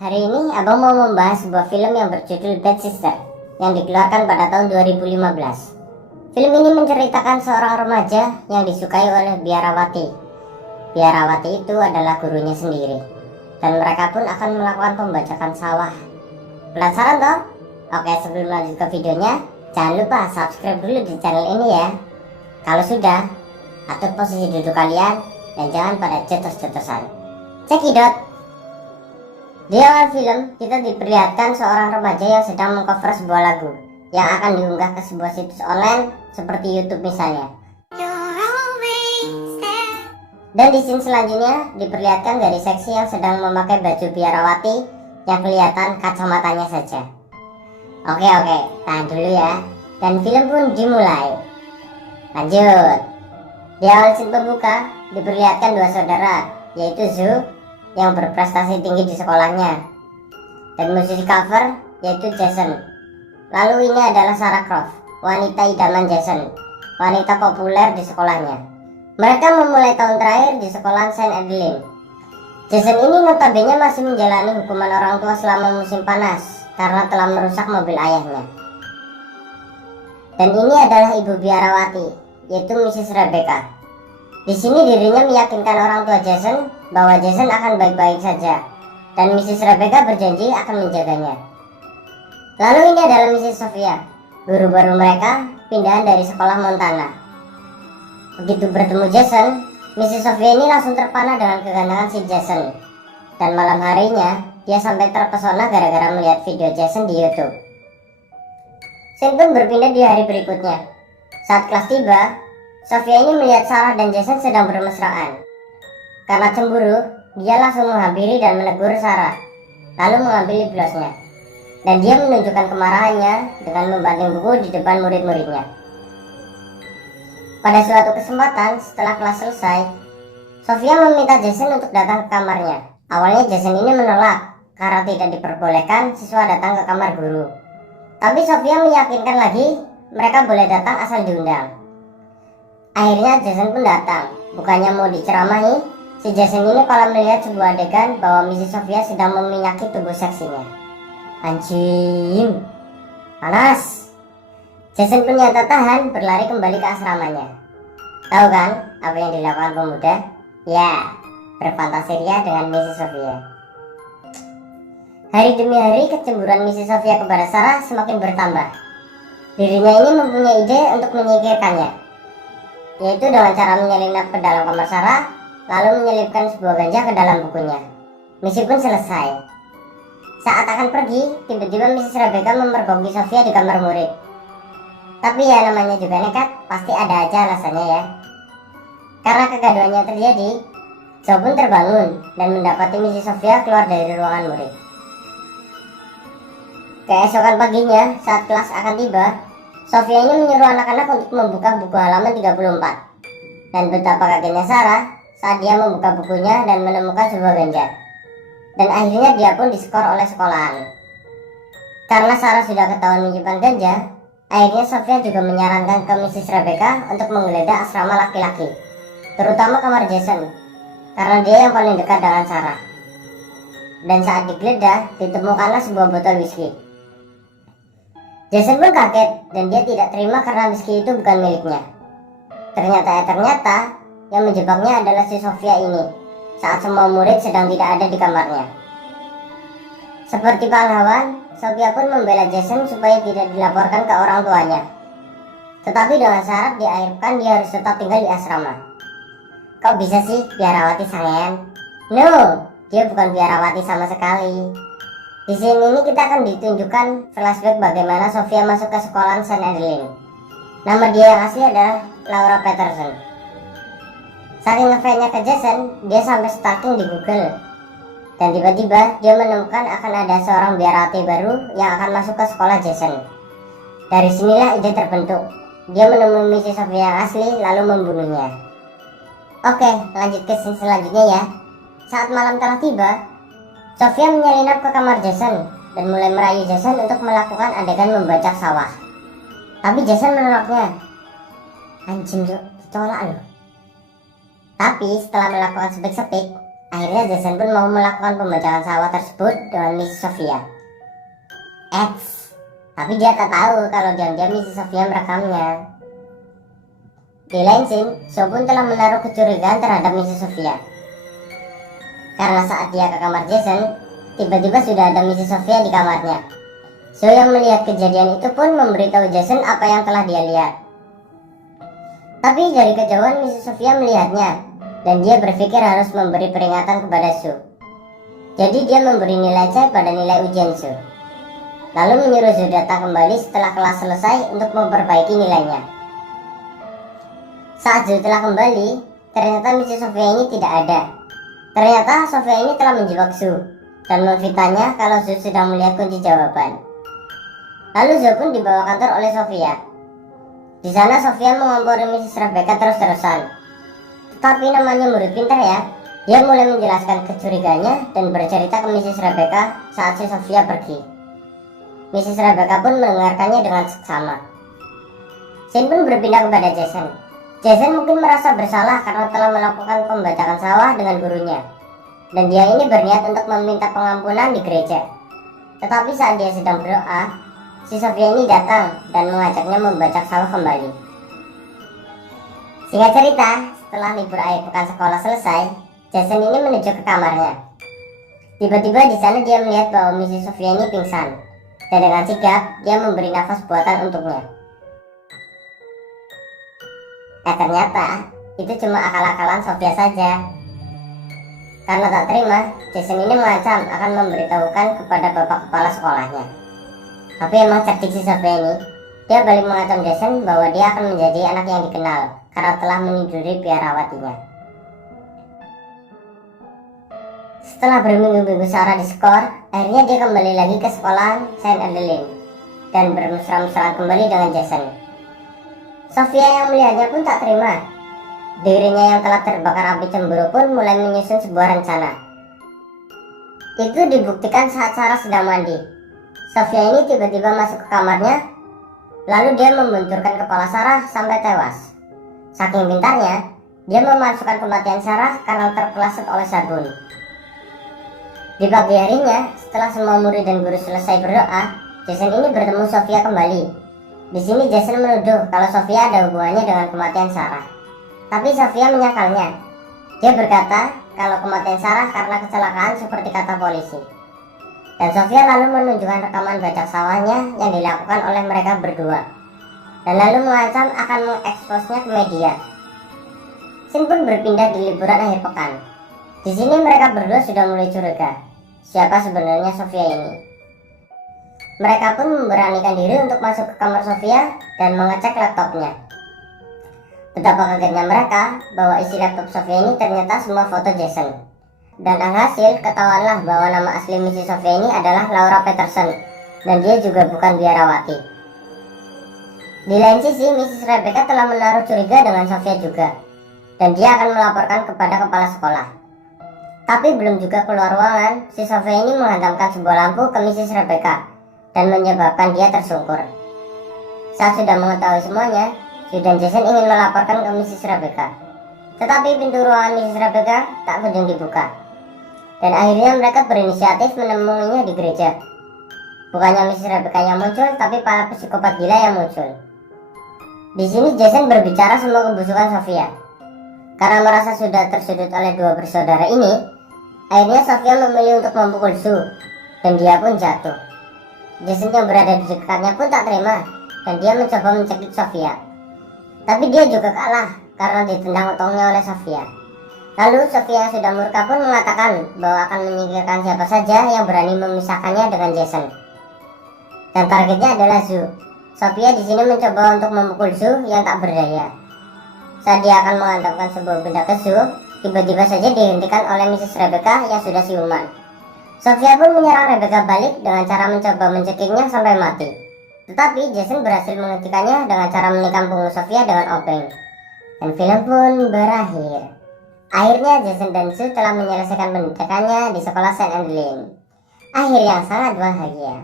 Hari ini abang mau membahas sebuah film yang berjudul Bad Sister yang dikeluarkan pada tahun 2015. Film ini menceritakan seorang remaja yang disukai oleh biarawati. Biarawati itu adalah gurunya sendiri, dan mereka pun akan melakukan pembajakan sawah. Penasaran toh? Oke, sebelum lanjut ke videonya, jangan lupa subscribe dulu di channel ini ya. Kalau sudah, atur posisi duduk kalian dan jangan pada jotos-jotosan. Cekidot. Di awal film, kita diperlihatkan seorang remaja yang sedang mengcover sebuah lagu yang akan diunggah ke sebuah situs online seperti YouTube misalnya. Dan di scene selanjutnya diperlihatkan gadis seksi yang sedang memakai baju biarawati yang kelihatan kacamatanya saja. Oke, tahan dulu ya. Dan film pun dimulai. Lanjut. Di awal scene pembuka diperlihatkan dua saudara, yaitu Zhu yang berprestasi tinggi di sekolahnya dan musisi cover yaitu Jason. Lalu ini adalah Sarah Croft, wanita idaman Jason, wanita populer di sekolahnya. Mereka memulai tahun terakhir di sekolah Saint Adeline. Jason ini notabene masih menjalani hukuman orang tua selama musim panas karena telah merusak mobil ayahnya. Dan ini adalah ibu biarawati, yaitu Mrs. Rebecca. Di sini dirinya meyakinkan orang tua Jason bahwa Jason akan baik-baik saja, dan Mrs. Rebecca berjanji akan menjaganya. Lalu ini adalah Mrs. Sophia, guru baru mereka, pindahan dari sekolah Montana. Begitu bertemu Jason, Mrs. Sophia ini langsung terpana dengan kegantengan si Jason, dan malam harinya dia sampai terpesona gara-gara melihat video Jason di YouTube. Scene pun berpindah di hari berikutnya. Saat kelas tiba, Sophia ini melihat Sarah dan Jason sedang bermesraan. Karena cemburu, dia langsung menghampiri dan menegur Sarah, lalu mengambil lip glossnya. Dan dia menunjukkan kemarahannya dengan membanting buku di depan murid-muridnya. Pada suatu kesempatan setelah kelas selesai, Sophia meminta Jason untuk datang ke kamarnya. Awalnya Jason ini menolak karena tidak diperbolehkan siswa datang ke kamar guru. Tapi Sophia meyakinkan lagi mereka boleh datang asal diundang. Akhirnya Jason pun datang. Bukannya mau diceramahi, si Jason ini malah melihat sebuah adegan bahwa Mrs. Sophia sedang meminyaki tubuh seksinya. Anjing, panas. Jason pun nyata tahan berlari kembali ke asramanya. Tahu kan apa yang dilakukan pemuda? Ya, berfantasi ria dengan Mrs. Sophia. Hari demi hari kecemburuan Mrs. Sophia kepada Sarah semakin bertambah. Dirinya ini mempunyai ide untuk menyingkirkannya, yaitu dengan cara menyelinap ke dalam kamar Sarah, lalu menyelipkan sebuah ganja ke dalam bukunya. Misi pun selesai. Saat akan pergi, tiba-tiba Mrs. Rebecca memergoki Sophia di kamar murid. Tapi ya namanya juga nekat, pasti ada aja alasannya ya. Karena kegaduhannya terjadi, Joe pun terbangun dan mendapati Mrs. Sophia keluar dari ruangan murid. Keesokan paginya, saat kelas akan tiba, Sophia ini menyuruh anak-anak untuk membuka buku halaman 34. Dan betapa kagetnya Sarah saat dia membuka bukunya dan menemukan sebuah ganja. Dan akhirnya dia pun diskor oleh sekolahan. Karena Sarah sudah ketahuan menyimpan ganja, akhirnya Sophia juga menyarankan ke Mrs. Rebecca untuk menggeledah asrama laki-laki, terutama kamar Jason, karena dia yang paling dekat dengan Sarah. Dan saat digeledah, ditemukanlah sebuah botol whisky. Jason pun kaget dan dia tidak terima karena whisky itu bukan miliknya. Ternyata yang menjebaknya adalah si Sophia ini saat semua murid sedang tidak ada di kamarnya. Seperti pahlawan, Sophia pun membela Jason supaya tidak dilaporkan ke orang tuanya. Tetapi dengan syarat diakhirkan dia harus tetap tinggal di asrama. Kok bisa sih biarawati sangean? No, dia bukan biarawati sama sekali. Di sini ini kita akan ditunjukkan flashback bagaimana Sophia masuk ke sekolah Saint Adeline. Nama dia yang asli adalah Laura Peterson. Saking ngefansnya ke Jason, dia sampai stalking di Google. Dan tiba-tiba dia menemukan akan ada seorang biarawati baru yang akan masuk ke sekolah Jason. Dari sinilah ide terbentuk. Dia menemui Mrs. Sophia yang asli lalu membunuhnya. Oke, lanjut ke scene selanjutnya ya. Saat malam telah tiba, Sophia menyelinap ke kamar Jason dan mulai merayu Jason untuk melakukan adegan membajak sawah. Tapi Jason menolaknya. Anjing, ditolak loh. Tapi setelah melakukan sepik-sepik, Akhirnya Jason pun mau melakukan pembajakan sawah tersebut dengan Mrs. Sofia. Tapi dia tak tahu kalau diam-diam Mrs. Sofia merekamnya. Di lain scene, Sho pun telah menaruh kecurigaan terhadap Mrs. Sofia. Karena saat dia ke kamar Jason, tiba-tiba sudah ada Mrs. Sofia di kamarnya. Sho yang melihat kejadian itu pun memberitahu Jason apa yang telah dia lihat. Tapi dari kejauhan Mrs. Sofia melihatnya, dan dia berpikir harus memberi peringatan kepada Sho. Jadi dia memberi nilai C pada nilai ujian Sho. Lalu menyuruh Sho datang kembali setelah kelas selesai untuk memperbaiki nilainya. Saat Sho telah kembali, ternyata Mrs. Sofia ini tidak ada. Ternyata Sofia ini telah menjebak Sho dan memfitnahnya kalau Sho sedang melihat kunci jawaban. Lalu Sho pun dibawa kantor oleh Sofia. Di sana Sofia mengompori Mrs. Rebecca terus-terusan. Tetapi namanya murid pintar ya. Dia mulai menjelaskan kecurigaannya dan bercerita ke Mrs. Rebecca saat si Sofia pergi. Mrs. Rebecca pun mendengarkannya dengan seksama. Scene pun berpindah kepada Jason. Jason mungkin merasa bersalah karena telah melakukan pembajakan sawah dengan gurunya. Dan dia ini berniat untuk meminta pengampunan di gereja. Tetapi saat dia sedang berdoa, si Sofia ini datang dan mengajaknya membajak sawah kembali. Singkat cerita, setelah libur akhir pekan sekolah selesai, Jason ini menuju ke kamarnya. Tiba-tiba di sana dia melihat bahwa Mrs. Sofia ini pingsan, dan dengan sigap dia memberi nafas buatan untuknya. Ternyata itu cuma akal-akalan Sofia saja. Karena tak terima, Jason ini mengancam akan memberitahukan kepada bapak kepala sekolahnya. Tapi emang cerdik si Sofia ini. Dia balik mengancam Jason bahwa dia akan menjadi anak yang dikenal karena telah meniduri biarawatinya. Setelah berminggu-minggu searah di skor, akhirnya dia kembali lagi ke sekolah Saint Adeline dan bermesra-mesraan kembali dengan Jason. Sofia yang melihatnya pun tak terima. Dirinya yang telah terbakar api cemburu pun mulai menyusun sebuah rencana. Itu dibuktikan saat Sarah sedang mandi. Sofia ini tiba-tiba masuk ke kamarnya, lalu dia membenturkan kepala Sarah sampai tewas. Saking pintarnya, dia memasukkan kematian Sarah karena terpeleset oleh sabun. Di pagi harinya, setelah semua murid dan guru selesai berdoa, Jason ini bertemu Sofia kembali. Di sini Jason menuduh kalau Sofia ada hubungannya dengan kematian Sarah. Tapi Sofia menyakalnya. Dia berkata kalau kematian Sarah karena kecelakaan seperti kata polisi. Dan Sofia lalu menunjukkan rekaman bajak sawahnya yang dilakukan oleh mereka berdua. Dan lalu mengancam akan mengeksposnya ke media. Scene pun berpindah di liburan akhir pekan. Di sini mereka berdua sudah mulai curiga siapa sebenarnya Sofia ini. Mereka pun memberanikan diri untuk masuk ke kamar Sofia dan mengecek laptopnya. Betapa kagetnya mereka bahwa isi laptop Sofia ini ternyata semua foto Jason. Dan alhasil ketahuanlah bahwa nama asli Mrs. Sofia ini adalah Laura Peterson, dan dia juga bukan biarawati. Di lain sisi, Mrs. Rebecca telah menaruh curiga dengan Sofia juga, dan dia akan melaporkan kepada kepala sekolah. Tapi belum juga keluar ruangan, si Sofia ini menghantamkan sebuah lampu ke Mrs. Rebecca dan menyebabkan dia tersungkur. Saat sudah mengetahui semuanya, Sho dan Jason ingin melaporkan ke Mrs. Rebecca. Tetapi pintu ruangan Mrs. Rebecca tak kunjung dibuka. Dan akhirnya mereka berinisiatif menemuinya di gereja. Bukannya Mrs. Rebecca yang muncul, tapi para psikopat gila yang muncul. Di sini Jason berbicara semua kebusukan Sofia. Karena merasa sudah tersudut oleh dua bersaudara ini, akhirnya Sofia memilih untuk memukul Sho, dan dia pun jatuh. Jason yang berada di dekatnya pun tak terima, dan dia mencoba mencekik Sofia. Tapi dia juga kalah karena ditendang otongnya oleh Sofia. Lalu Sofia yang sudah murka pun mengatakan bahwa akan menyingkirkan siapa saja yang berani memisahkannya dengan Jason. Dan targetnya adalah Sho. Sofia di sini mencoba untuk memukul Sho yang tak berdaya. Saat dia akan menghantamkan sebuah benda ke Sho, tiba-tiba saja dihentikan oleh Mrs. Rebecca yang sudah siuman. Sofia pun menyerang Rebecca balik dengan cara mencoba mencekiknya sampai mati. Tetapi Jason berhasil menghentikannya dengan cara menikam punggung Sofia dengan obeng. Dan film pun berakhir. Akhirnya Jason dan Sho telah menyelesaikan pendidikannya di sekolah Saint Adeline. Akhir yang sangat bahagia.